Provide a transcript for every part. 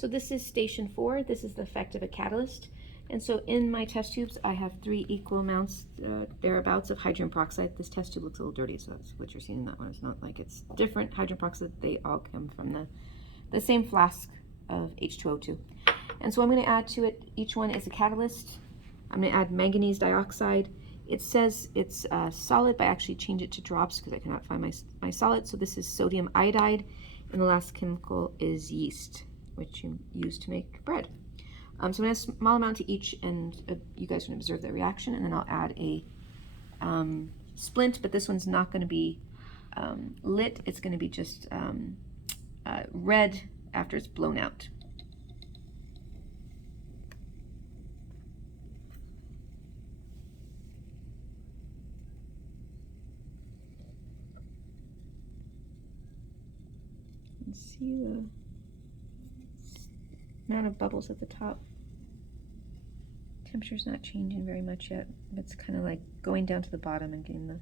So this is station 4. This is the effect of a catalyst. And so in my test tubes, I have 3 equal amounts, thereabouts, of hydrogen peroxide. This test tube looks a little dirty, so that's what you're seeing in that one. It's not like it's different hydrogen peroxide. They all come from the same flask of H2O2. And so I'm going to add to it, each one is a catalyst. I'm going to add manganese dioxide. It says it's solid, but I actually change it to drops because I cannot find my solid. So this is sodium iodide, and the last chemical is yeast, which you use to make bread. So I'm going to add a small amount to each, and you guys can observe the reaction, and then I'll add a splint, but this one's not going to be lit. It's going to be just red after it's blown out. See the amount of bubbles at the top. Temperature's not changing very much yet. It's kind of like going down to the bottom and getting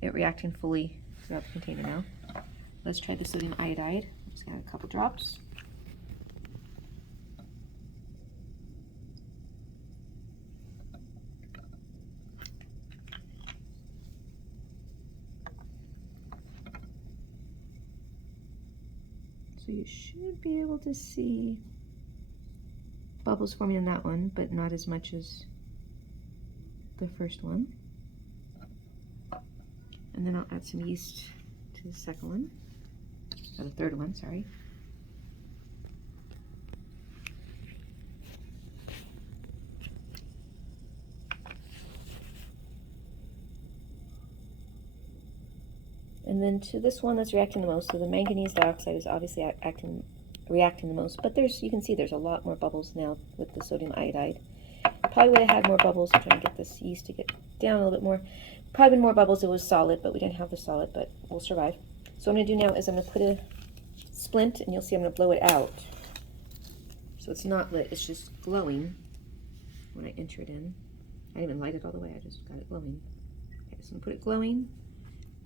it reacting fully throughout the container now. Let's try the sodium iodide. I'm just gonna add a couple drops. So you should be able to see bubbles forming in that one, but not as much as the first one. And then I'll add some yeast to the second one, or the third one, sorry. And then to this one that's reacting the most, so the manganese dioxide is obviously reacting the most, but you can see there's a lot more bubbles now with the sodium iodide. Probably would have had more bubbles. I'm trying to get this yeast to get down a little bit more. Probably been more bubbles if it was solid, but we didn't have the solid, but we'll survive. So what I'm going to do now is I'm going to put a splint, and you'll see I'm going to blow it out. So it's not lit, it's just glowing when I enter it in. I didn't even light it all the way, I just got it glowing. Okay, so I'm going to put it glowing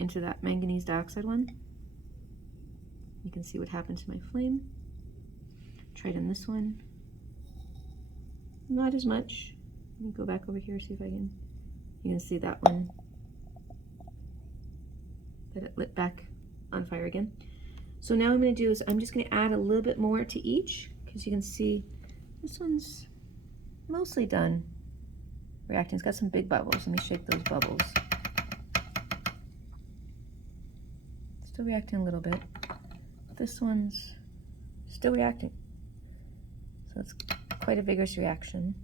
into that manganese dioxide one. You can see what happened to my flame. Try it on this one. Not as much. Let me go back over here, see if I can. You can see that one, that it lit back on fire again. So now what I'm going to do is I'm just going to add a little bit more to each, because you can see this one's mostly done reacting. It's got some big bubbles. Let me shake those bubbles. Still reacting a little bit. This one's still reacting. So it's quite a vigorous reaction.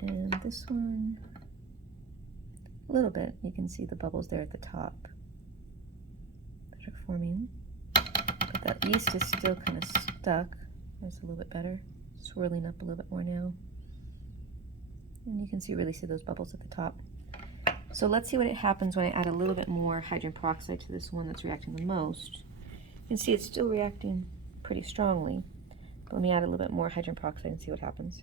And this one, a little bit. You can see the bubbles there at the top that are forming. But that yeast is still kind of stuck. That's a little bit better. Swirling up a little bit more now. And you can really see those bubbles at the top. So let's see what happens when I add a little bit more hydrogen peroxide to this one that's reacting the most. You can see it's still reacting pretty strongly. But let me add a little bit more hydrogen peroxide and see what happens.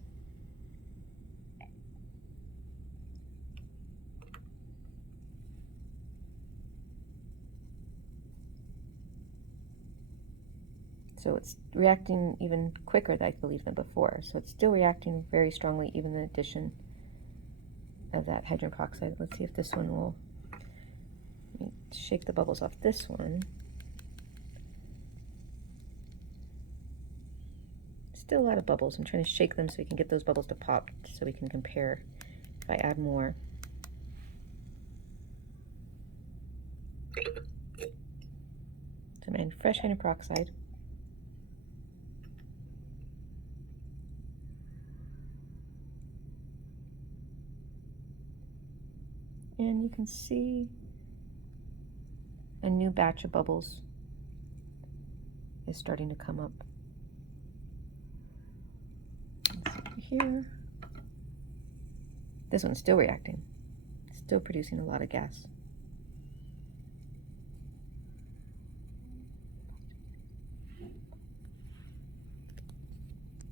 So it's reacting even quicker, I believe, than before. So it's still reacting very strongly, even in addition of that hydrogen peroxide. Let's see if this one will. Let me shake the bubbles off this one. Still a lot of bubbles. I'm trying to shake them so we can get those bubbles to pop, so we can compare if I add more. So I'm adding fresh hydrogen peroxide. And you can see a new batch of bubbles is starting to come up. Let's see over here. This one's still reacting, still producing a lot of gas.